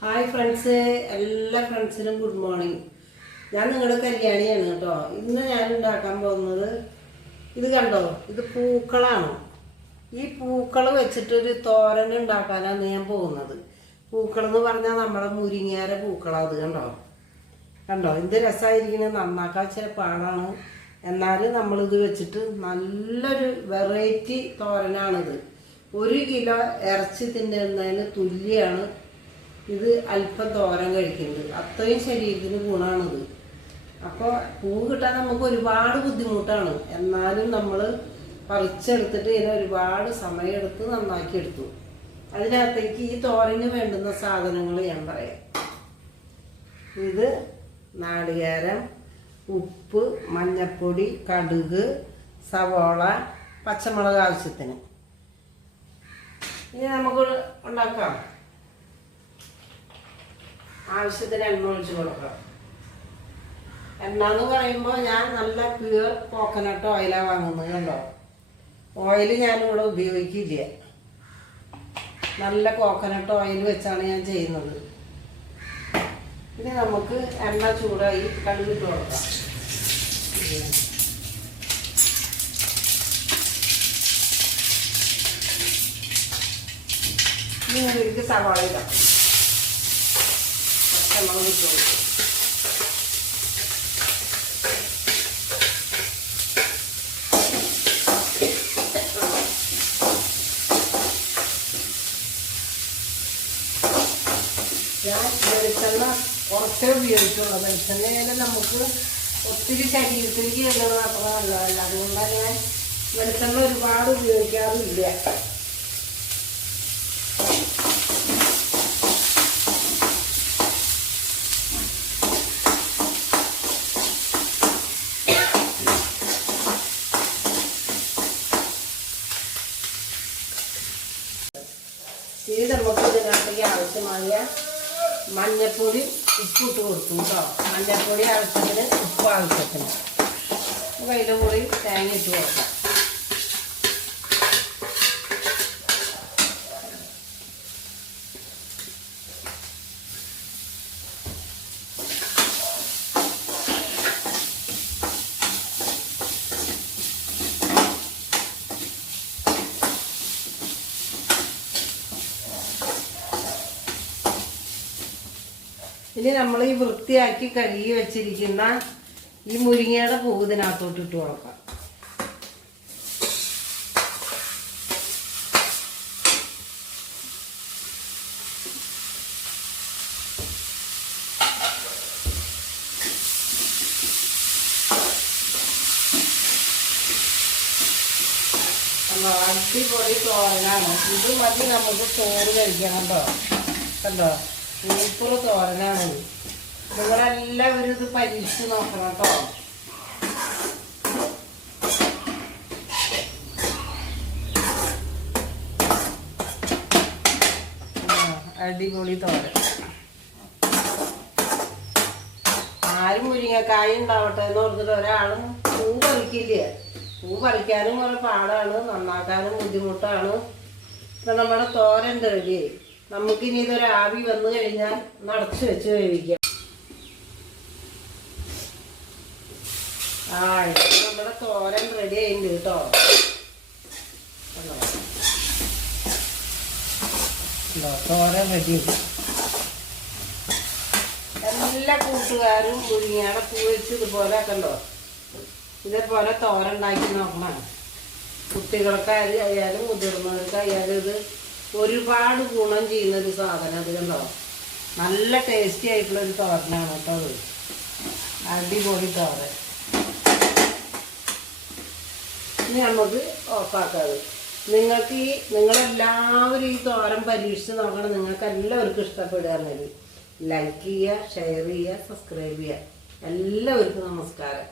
Hi friends എല്ലാ ഫ്രണ്ട്സിനും good morning ഞാൻ നിങ്ങളുടെ കല്യാണിയാണ് കേട്ടോ. ഇന്ന് ഞാൻ ഉണ്ടാക്കാൻ പോകുന്നത് ഇത് കണ്ടോ? ഇത് പൂക്കളാണ്. ഈ പൂക്കൾ വെച്ചിട്ടൊരു തോരൻ ഉണ്ടാക്കാനാണ് ഞാൻ പോകുന്നത്. പൂക്കൾ എന്ന് പറഞ്ഞാൽ നമ്മുടെ മുരിങ്ങേര പൂക്കളാണ് അത് കണ്ടോ? കണ്ടോ? എന്ത് രസമായിരിക്കുന്നത് നന്നാക്കാൻ ചില പാടാണ്. എന്നാലും നമ്മളിത് വെച്ചിട്ട് നല്ലൊരു വെറൈറ്റി തോരനാണിത്. ഒരു കിലോ ഇറച്ചി തിന്നുന്നതിന് തുല്യമാണ് ഇത് അല്പം തോരൻ കഴിക്കുന്നത് അത്രയും ശരീരത്തിന് ഗുണമാണിത് അപ്പോൾ പൂ കിട്ടാൻ നമുക്ക് ഒരുപാട് ബുദ്ധിമുട്ടാണ്. എന്നാലും നമ്മൾ പറിച്ചെടുത്തിട്ട് ഇതിനെ ഒരുപാട് സമയമെടുത്ത് നന്നാക്കി എടുത്തു അതിനകത്തേക്ക് ഈ തോരന് വേണ്ടുന്ന സാധനങ്ങൾ ഞാൻ പറയാം. ഇത് നാളികേരം ഉപ്പ് മഞ്ഞപ്പൊടി കടുക് സവോള പച്ചമുളക് ആവശ്യത്തിന്. ഇനി നമുക്ക് ഉണ്ടാക്കാം. ആവശ്യത്തിന് എണ്ണ ഒഴിച്ച് കൊടുക്കാം എണ്ണ എന്ന് പറയുമ്പോൾ ഞാൻ നല്ല പ്യുവർ കോക്കനട്ട് ഓയിലാണ് വാങ്ങുന്നത് കണ്ടോ? ഓയിൽ ഞാനിവിടെ ഉപയോഗിക്കില്ല. നല്ല കോക്കനട്ട് ഓയിൽ വെച്ചാണ് ഞാൻ ചെയ്യുന്നത്. ഇനി നമുക്ക് എണ്ണ ചൂടായി കടുകിട്ട് കൊടുക്കാം. ഇനി പച്ചമുളക് ഇട്ട് കൊടുക്കും ഞാൻ വെളിച്ചെണ്ണ കുറച്ചേ ഉപയോഗിച്ചുള്ളൂ വെളിച്ചെണ്ണയിൽ നമുക്ക് ഒത്തിരി ശരീരത്തിലേക്ക് ചെല്ലുന്നത് അത്ര നല്ലതല്ല അതുകൊണ്ടാണ് ഞാൻ വെളിച്ചെണ്ണ ഒരുപാട് ഉപയോഗിക്കാറില്ല ഇനി നമുക്ക് ഇതിനകത്തേക്ക് ആവശ്യമായ മഞ്ഞപ്പൊടി ഉപ്പിട്ട് കൊടുക്കും കേട്ടോ മഞ്ഞപ്പൊടി ആവശ്യത്തിന് ഉപ്പ് ആവശ്യത്തിന്. അതിന്റെ കൂടി തേങ്ങ ഇട്ട് കൊടുക്കാം. ഇനി നമ്മൾ ഈ വൃത്തിയാക്കി കഴുകി വെച്ചിരിക്കുന്ന ഈ മുരിങ്ങയുടെ പൂവ് ഇതിനകത്തോട്ട് ഇട്ട് കൊടുക്കാം? അടിപൊളി തോരനാണ്. ഇത് മതി നമുക്ക് ചോറ് കഴിക്കണം കേട്ടോ. കണ്ടോ? സൂപ്പർ തോരനാണ് നിങ്ങളെല്ലാവരും ഇത് പരീക്ഷിച്ച് നോക്കണം കേട്ടോ. അടിപൊളി തോരൻ. ആരും മുരിങ്ങക്കായ ഉണ്ടാവട്ടെ എന്ന് പറഞ്ഞിട്ട് ഒരാളും പൂ പറിക്കില്ല? പൂ പറിക്കാനും വളരെ പാടാണ് നന്നാക്കാനും ബുദ്ധിമുട്ടാണ്. ഇപ്പൊ നമ്മുടെ തോരൻ റെഡി നമുക്കിനി ഇതൊരു ആവി വന്നു കഴിഞ്ഞാൽ നടച്ചു വെച്ച് വേവിക്കാം. ആ നമ്മുടെ തോരൻ റെഡി ആയിട്ടുണ്ട് കേട്ടോ? തോരൻ റെഡി എല്ലാ കൂട്ടുകാരും മുരിങ്ങയുടെ പൂ ഇതുപോലെ കണ്ടോ? ഇതേപോലെ തോരൻ ഉണ്ടാക്കി നോക്കണം. കുട്ടികൾക്കായാലും മുതിർന്നവർക്കായാലും ഇത് ഒരുപാട് ഗുണം ചെയ്യുന്ന ഒരു സാധനം അത് കണ്ടോ? നല്ല ടേസ്റ്റി ആയിട്ടുള്ള ഒരു തോരനാണ് കേട്ടോ അത്. അടിപൊളി തോരൻ. ഇനി നമുക്ക് ഓഫാക്കാത് നിങ്ങൾക്ക് ഈ നിങ്ങളെല്ലാവരും ഈ തോരൻ പരീക്ഷിച്ച് നോക്കണം. നിങ്ങൾക്ക് എല്ലാവർക്കും ഇഷ്ടപ്പെടുകയാണെങ്കിൽ ലൈക്ക് ചെയ്യുക ഷെയർ ചെയ്യുക സബ്സ്ക്രൈബ് ചെയ്യുക. എല്ലാവർക്കും നമസ്കാരം.